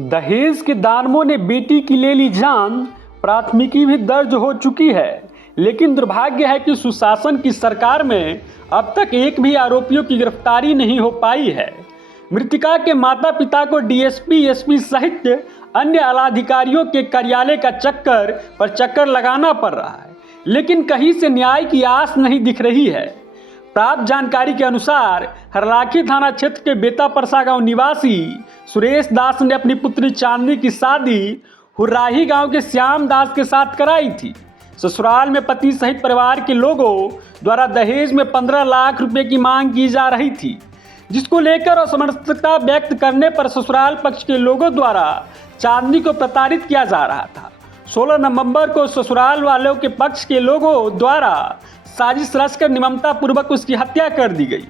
दहेज के दानवों ने बेटी की ले ली जान। प्राथमिकी भी दर्ज हो चुकी है, लेकिन दुर्भाग्य है कि सुशासन की सरकार में अब तक एक भी आरोपियों की गिरफ्तारी नहीं हो पाई है। मृतका के माता पिता को डीएसपी, एसपी सहित अन्य आलाधिकारियों के कार्यालय का चक्कर पर चक्कर लगाना पड़ रहा है, लेकिन कहीं से न्याय की आस नहीं दिख रही है। प्राप्त जानकारी के अनुसार हरलाखी थाना क्षेत्र के बेता परसा गांव निवासी सुरेश दास ने अपनी पुत्री चांदनी की शादी हुर्राही गांव के श्याम दास के साथ कराई थी। ससुराल में पति सहित परिवार के लोगों द्वारा दहेज में 15 लाख रुपए की मांग की जा रही थी, जिसको लेकर असमंजसता व्यक्त करने पर ससुराल पक्ष के लोगों द्वारा चांदनी को प्रताड़ित किया जा रहा था। 16 नवंबर को ससुराल वालों के पक्ष के लोगों द्वारा साजिश रचकर निममता पूर्वक उसकी हत्या कर दी गई।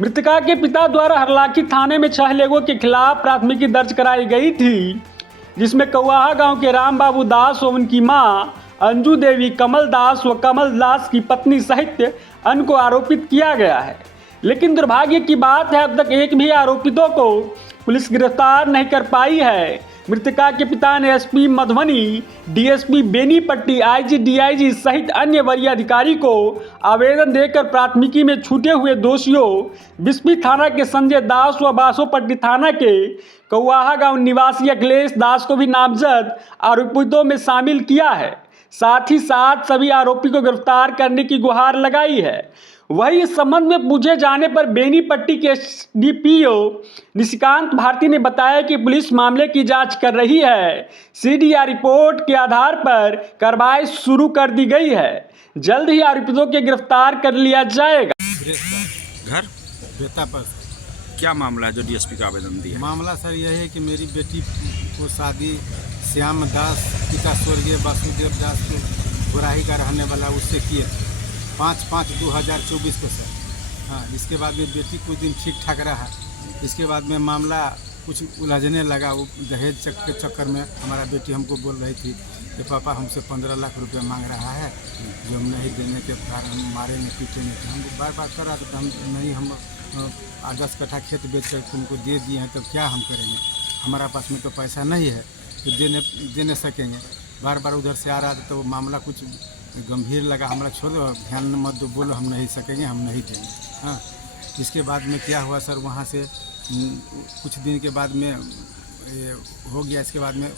मृतका के पिता द्वारा हरलाखी थाने में 6 लोगों के खिलाफ प्राथमिकी दर्ज कराई गई थी, जिसमें कौवाहा गांव के राम बाबू दास और उनकी मां अंजू देवी, कमल दास व कमल दास की पत्नी सहित अन्य को आरोपित किया गया है। लेकिन दुर्भाग्य की बात है, अब तक एक भी आरोपितों को पुलिस गिरफ्तार नहीं कर पाई है। मृतका के पिता ने SP Madhubani, DSP Benipatti, IG, DIG सहित अन्य वरीय अधिकारी को आवेदन देकर प्राथमिकी में छूटे हुए दोषियों बिस्फी थाना के संजय दास व बासोपट्टी थाना के कौवाहा गांव निवासी अखिलेश दास को भी नामजद आरोपितों में शामिल किया है। साथ ही साथ सभी आरोपी को गिरफ्तार करने की गुहार लगाई है। वही इस संबंध में पूछे जाने पर बेनीपट्टी के एसडीपीओ निशिकांत भारती ने बताया कि पुलिस मामले की जांच कर रही है। सीडीआर रिपोर्ट के आधार पर कार्रवाई शुरू कर दी गई है। जल्द ही आरोपितों के गिरफ्तार कर लिया जाएगा। घर बेता पर क्या मामला है जो डीएसपी का आवेदन दिया? मामला सर यह है कि मेरी बेटी को शादी श्याम दास, पिता स्वर्गीय वासुदेव दास को बुराही का रहने वाला उससे किए 5/5/2024 को सर। हाँ, इसके बाद में बेटी कुछ दिन ठीक ठाक रहा। इसके बाद में मामला कुछ उलझने लगा। वो दहेज के चक्कर में हमारा बेटी हमको बोल रही थी कि पापा हमसे 15 लाख रुपए मांग रहा है, जो हम नहीं देने के कारण मारे नहीं पीटे नहीं। हमको बार बार कर रहा था, हम नहीं, हम 10 कट्ठा खेत बेच कर तुमको दे दिए हैं, तब क्या हम करेंगे? हमारा पास में तो पैसा नहीं है तो देने सकेंगे। बार बार उधर से आ रहा था, तो वो मामला कुछ गंभीर लगा। हमारा छोड़ो, ध्यान मत दो, बोलो हम नहीं सकेंगे, हम नहीं देंगे। हाँ, इसके बाद में क्या हुआ सर, वहाँ से कुछ दिन के बाद में हो गया। इसके बाद में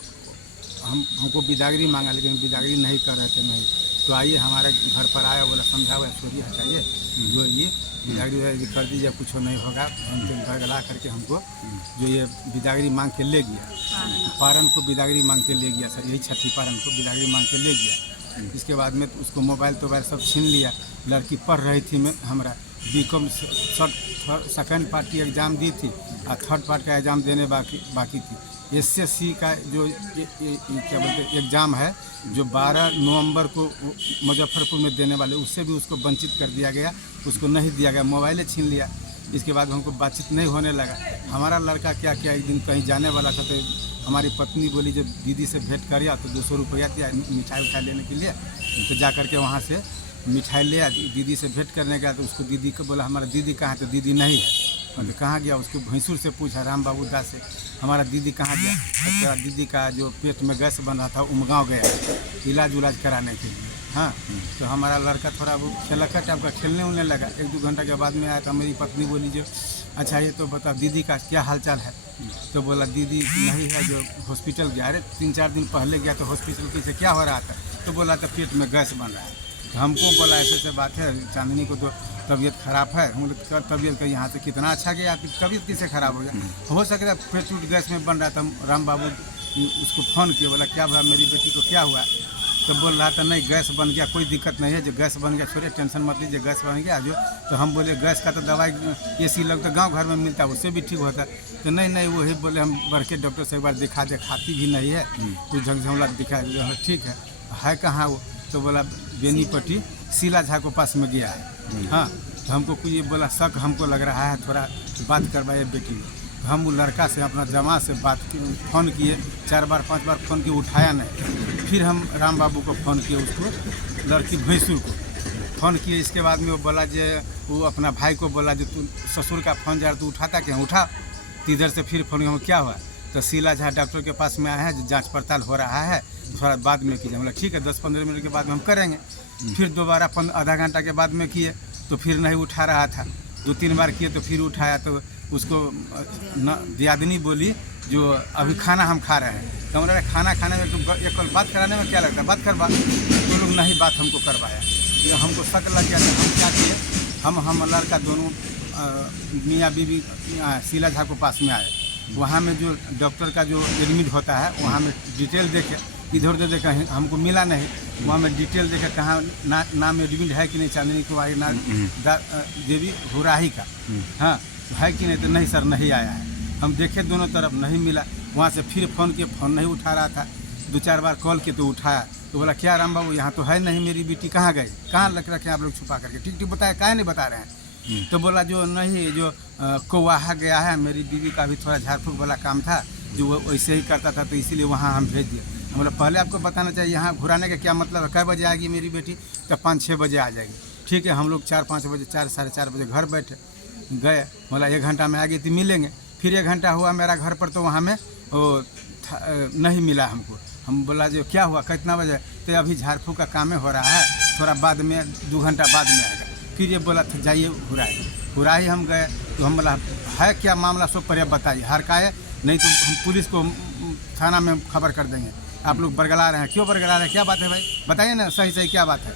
हमको बिदागरी मांगा, लेकिन बिदागरी नहीं कर रहे थे। नहीं तो आइए हमारे घर पर आया, बोला समझा हुआ छोड़िए, हटाइए, जो ये बिदागरी कर दीजिए, कुछ नहीं होगा। हमको घर ला करके हमको जो ये बिदागरी मांग के ले गया, पारन को बिदागरी मांग के ले गया सर, यही छठी पारन को बिदागरी मांग के ले गया। इसके बाद में उसको मोबाइल सब छीन लिया। लड़की पढ़ रही थी, मैं हमारा बीकॉम सेकंड पार्ट की एग्ज़ाम दी थी और थर्ड पार्ट का एग्ज़ाम देने बाकी थी। एसएससी का जो क्या बोलते एग्ज़ाम है, जो 12 नवंबर को मुजफ्फरपुर में देने वाले, उससे भी उसको वंचित कर दिया गया, उसको नहीं दिया गया, मोबाइलें छीन लिया। इसके बाद हमको बातचीत नहीं होने लगा। हमारा लड़का क्या किया, एक दिन कहीं जाने वाला था, तो हमारी पत्नी बोली जब दीदी से भेंट करिया तो 200 रुपया दिया मिठाई उठाई लेने के लिए। तो जा करके वहाँ से मिठाई लिया, दीदी से भेंट करने गया। तो उसको दीदी को बोला हमारा दीदी कहाँ है, तो दीदी नहीं है। तो कहाँ गया, उसको भैंसुर से पूछा, राम बाबू दास से, हमारा दीदी कहाँ गया? तो तेरा दीदी का जो पेट में गैस बन रहा था, उमगांव गया इलाज उलाज कराने के लिए। हाँ, तो हमारा लड़का थोड़ा वो खेलका टाइप का खेलने उलने लगा। 1-2 घंटा के बाद में आया तो मेरी पत्नी बोली जो अच्छा ये तो बता दीदी का क्या हालचाल है? तो बोला दीदी नहीं है, जो हॉस्पिटल गया। अरे 3-4 दिन पहले गया तो हॉस्पिटल से क्या हो रहा था? तो बोला था पेट में गैस बन रहा है। तो हमको बोला ऐसे बात है, चांदनी को तो तबीयत खराब है। हम लोग तबीयत का यहाँ से कितना अच्छा गया, आपकी तबीयत किससे खराब हो गया? हो सकता है पेट टूट गैस में बन रहा था। राम बाबू उसको फ़ोन किया, बोला क्या भाई मेरी बेटी को क्या हुआ? तो बोल रहा था नहीं गैस बन गया, कोई दिक्कत नहीं है, जो गैस बन गया छोड़िए, टेंशन मत लीजिए, गैस बन गया जो। तो हम बोले गैस का तो दवाई एसी लग तो गांव घर में मिलता है, उससे भी ठीक होता। तो नहीं वही बोले हम बढ़ के डॉक्टर से एक बार दिखा दे, खाती भी नहीं है, कुछ झंझमला दिखा दे। ठीक है कहाँ वो? तो बोला बेनीपट्टी शीला झा को पास में गया है। हाँ, तो हमको कुछ ये बोला शक हमको लग रहा है, थोड़ा बात करवाइए बेटी। हम वो लड़का से अपना जमा से फ़ोन किए, 4 बार 5 बार फ़ोन किए, उठाया नहीं। फिर हम राम बाबू को फ़ोन किए, उसको लड़की भैंसुर को फ़ोन किए। इसके बाद में वो बोला जो वो अपना भाई को बोला जो तू ससुर का फ़ोन जा रहा तू उठाता क्या? उठा। तो इधर से फिर फ़ोन क्या हुआ? तो शीला झा डॉक्टर के पास में आया है, जांच पड़ताल हो रहा है, थोड़ा बाद में कीजिए। बोला ठीक है, 10-15 मिनट के बाद में हम करेंगे। फिर दोबारा आधा घंटा के बाद में किए तो फिर नहीं उठा रहा था। 2-3 बार किए तो फिर उठाया, तो उसको दियादनी बोली जो अभी खाना हम खा रहे हैं। तो हमारा खाना खाने में एक बात कराने में क्या लगता है, बात करवा, तो लोग नहीं बात हमको करवाया। तो हमको शक लग गया। हम क्या किए, हम लड़का दोनों मियाँ बीवी शीला झा को पास में आए। वहाँ में जो डॉक्टर का जो एडमिट होता है वहाँ में डिटेल देखे, इधर उधर देखा हमको मिला नहीं। वहाँ में डिटेल देखे कहाँ नाम एडमिट है कि नहीं, चांदनी कुमारी ना देवी हुराही का, हाँ है कि नहीं, तो नहीं सर नहीं आया है। हम देखे दोनों तरफ नहीं मिला। वहाँ से फिर फ़ोन किए, फ़ोन नहीं उठा रहा था। 2-4 बार कॉल किए तो उठाया। तो बोला क्या राम बाबू यहाँ तो है नहीं, मेरी बेटी कहाँ गई, कहाँ रखे आप लोग छुपा करके, ठीक ठीक बताया, काहे नहीं बता रहे हैं। तो बोला जो नहीं, जो कोवाहा गया है, मेरी बीवी का भी थोड़ा झाड़ फूक वाला काम था, जो वो वैसे ही करता था, तो इसीलिए वहाँ हम भेज दिए। हम बोला पहले आपको बताना चाहिए, यहाँ घुराने का क्या मतलब है, कै बजे आएगी मेरी बेटी, तो 5-6 बजे आ जाएगी। ठीक है, हम लोग 4-5 बजे 4-4:30 बजे घर बैठे गए। बोला 1 घंटा में आगे तो मिलेंगे। फिर 1 घंटा हुआ मेरा घर पर, तो वहाँ में वो नहीं मिला हमको। हम बोला जो क्या हुआ, कितना बजे, तो अभी झाड़ फूक का काम हो रहा है, थोड़ा बाद में 2 घंटा बाद में आएगा। फिर ये बोला था जाइए हुराही हम गए। तो हम बोला है क्या मामला, सब पर बताइए, हर का है, नहीं तो हम पुलिस को थाना में खबर कर देंगे। आप लोग बरगला रहे हैं, क्यों बरगला रहे हैं, क्या बात है भाई, बताइए ना सही सही क्या बात है।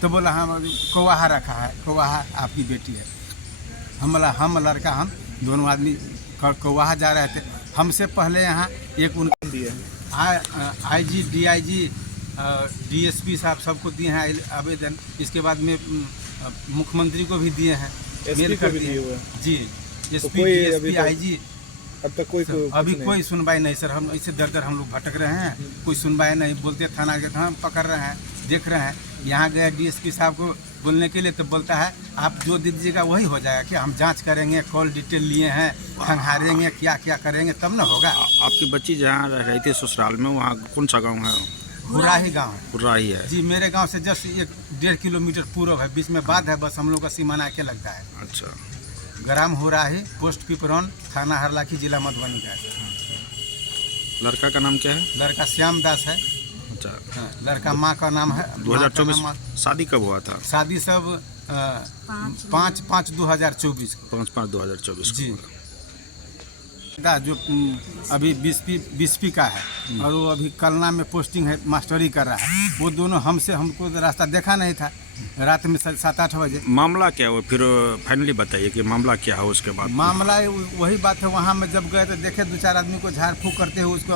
तो बोला हम कोवाहा रखा है, कोवाहा आपकी बेटी है। हम बोला हम लड़का हम दोनों आदमी कोवाहा जा रहे थे। हमसे पहले यहाँ एक उनके दिए IG DIG DSP साहब सबको दिए हैं आवेदन। इसके बाद में मुख्यमंत्री को भी दिए हैं, मेल कर दिए जी। SP DSP IG अब तक अभी कोई सुनवाई नहीं सर। हम ऐसे दर हम लोग भटक रहे हैं, कोई सुनवाई नहीं। बोलते थाना के, हम पकड़ रहे हैं, देख रहे हैं। यहाँ गए DSP साहब को बोलने के लिए, तो बोलता है आप जो दीजिएगा वही हो जाएगा, कि हम जांच करेंगे, कॉल डिटेल लिए हैं, खंगारेंगे, क्या क्या करेंगे तब ना होगा। आपकी बच्ची जहाँ रह रही थी ससुराल में, वहाँ कौन सा गाँव है? हुराही गाँव है। हुराही है जी, मेरे गाँव से जस्ट 1-1.5 किलोमीटर पूर्व है, बीच में बाध है, बस हम लोग का सीमाना के लगता है। अच्छा, ग्राम हुराही, पोस्ट पिपरौन, थाना हरलाखी, जिला मधुबनी का है। लड़का का नाम क्या है? लड़का श्याम दास है। अच्छा, हाँ, लड़का माँ का नाम है 2024। शादी कब हुआ था? शादी सब 5/5/2024 5/5/2024 जी। जो अभी 20 का है, और वो अभी कलना में पोस्टिंग है, मास्टरी कर रहा है। वो दोनों हमको रास्ता देखा नहीं था, रात में 7-8 बजे। मामला क्या हुआ फिर, फाइनली बताइए कि मामला क्या है। उसके बाद मामला वही बात है, वहाँ में जब गए तो देखे 2-4 आदमी को झाड़ फूक करते हुए, उसको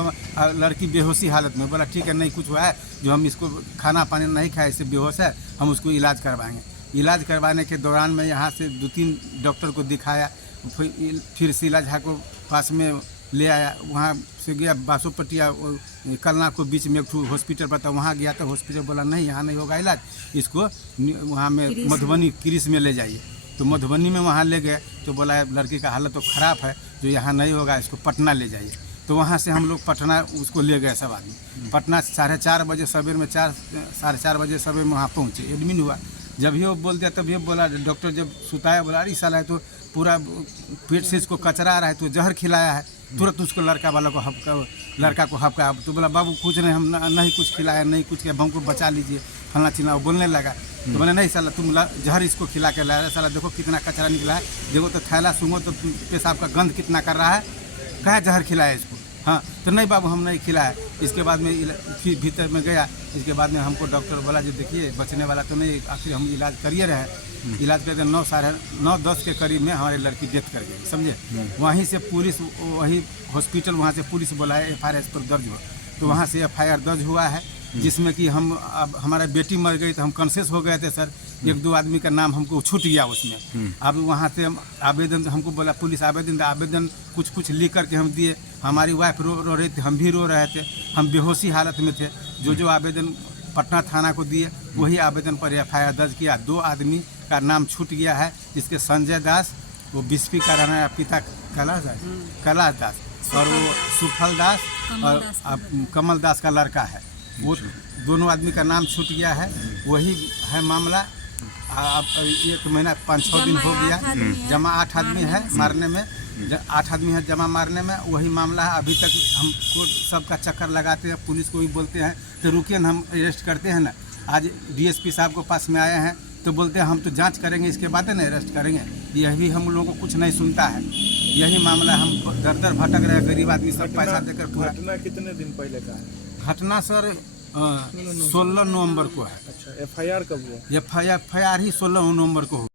लड़की बेहोशी हालत में। बोला ठीक है, नहीं कुछ हुआ है, जो हम इसको खाना पानी नहीं खाए, इससे बेहोश है, हम उसको इलाज करवाएंगे। इलाज करवाने के दौरान में यहाँ से 2-3 डॉक्टर को दिखाया। फिर शीला झा को पास में ले आया, वहाँ से गया बासोपट्टिया कलना को बीच में एक हॉस्पिटल पता, वहाँ गया तो हॉस्पिटल बोला नहीं यहाँ नहीं होगा इलाज, इसको वहाँ में मधुबनी क्रिस में ले जाइए। तो मधुबनी में वहाँ ले गए तो बोला लड़की का हालत तो ख़राब है, जो यहाँ नहीं होगा इसको पटना ले जाइए। तो वहाँ से हम लोग पटना उसको ले गए सब आदमी। पटना 4:30 बजे सवेर में 4-4:30 बजे सवेर में वहाँ पहुँचे, एडमिट हुआ। जब ये बोल दिया तब ये बोला, डॉक्टर जब सुताया बोला अरे साला है तो पूरा पेट से इसको कचरा आ रहा है, तो जहर खिलाया है। तुरंत उसको लड़का वाला को लड़का को हपका। तो बोला बाबू कुछ नहीं, हम नहीं कुछ खिलाया, नहीं कुछ किया, हमको बचा लीजिए, फलना चिल्ला। वो बोलने लगा तो बोले नहीं साला तुम जहर इसको खिला के लाया, साला देखो कितना कचरा निकला है, देखो तो थैला सूंघो तो पेशाब का गंध कितना कर रहा है, कहाँ जहर खिलाया इसको। हाँ तो नहीं बाबू हम नहीं खिलाया। इसके बाद में फिर भीतर में गया। इसके बाद में हमको डॉक्टर बोला जो देखिए बचने वाला तो नहीं, आखिर हम इलाज करिए रहे। इलाज करके 9-9:30 के करीब में हमारी लड़की डेथ कर गई, समझे। वहीं से पुलिस, वही हॉस्पिटल, वहाँ से पुलिस बुलाया, FIR पर दर्ज हुआ। तो वहाँ से FIR दर्ज हुआ है, जिसमें कि हम अब हमारा बेटी मर गई तो हम कॉन्शियस हो गए थे सर। 1-2 आदमी का नाम हमको छूट गया उसमें। अब वहाँ से हम आवेदन, हमको बोला पुलिस आवेदन कुछ लिख करके हम दिए। हमारी वाइफ रो रही थी, हम भी रो रहे थे, हम बेहोशी हालत में थे। जो आवेदन पटना थाना को दिए वही आवेदन पर FIR दर्ज किया। 2 आदमी का नाम छूट गया है, जिसके संजय दास, वो बिस्पी का रहना है, पिता कैलाश दास, और वो सुफल दास और कमल दास का लड़का है। वो दोनों आदमी का नाम छूट गया है। वही है मामला। अब 1 महीना 5-6 दिन हो गया। जमा 8 आदमी है मारने में, 8 आदमी है जमा मारने में, वही मामला है। अभी तक हम कोर्ट सबका चक्कर लगाते हैं, पुलिस को भी बोलते हैं तो रुकिए ना, हम अरेस्ट करते हैं ना। आज डीएसपी साहब को पास में आए हैं तो बोलते हैं हम तो जांच करेंगे, इसके बाद ना अरेस्ट करेंगे। यह भी हम लोगों को कुछ नहीं सुनता है। यही मामला, हम दर दर भटक रहे, गरीब आदमी सब पैसा देकर पूरा। घटना कितने दिन पहले का है? घटना सर 16 नवंबर को है। अच्छा, एफआईआर कब हुआ? एफआईआर ही 16 नवंबर को हो।